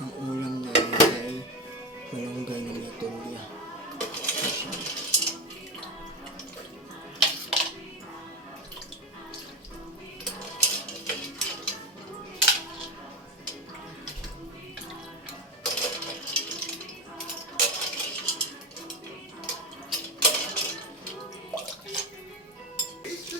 Ang ulam namin ay malunggay na may tulya. This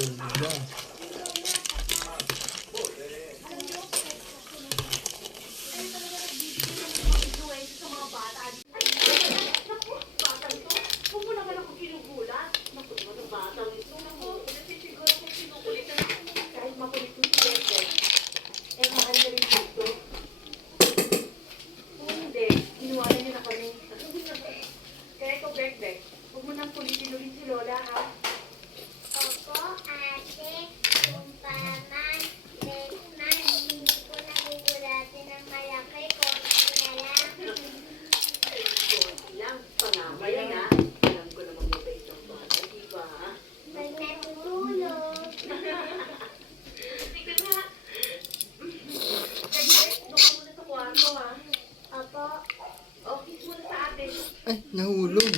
is my lunch. Tulya. Huwag mo nang pulitin ulit si Lola, ha? Opo, ate, kung paman, next month, hindi ko nagugulatin ng malaki, konti na lang. Konti lang. Panama yan, ha? Alam ko naman mabait ng bata, di ba? Pag natutulog. Tika nga. Kaya, doon ka muna sa kwarto, ha? Opo. Office muna sa atin. Ay, nahulog.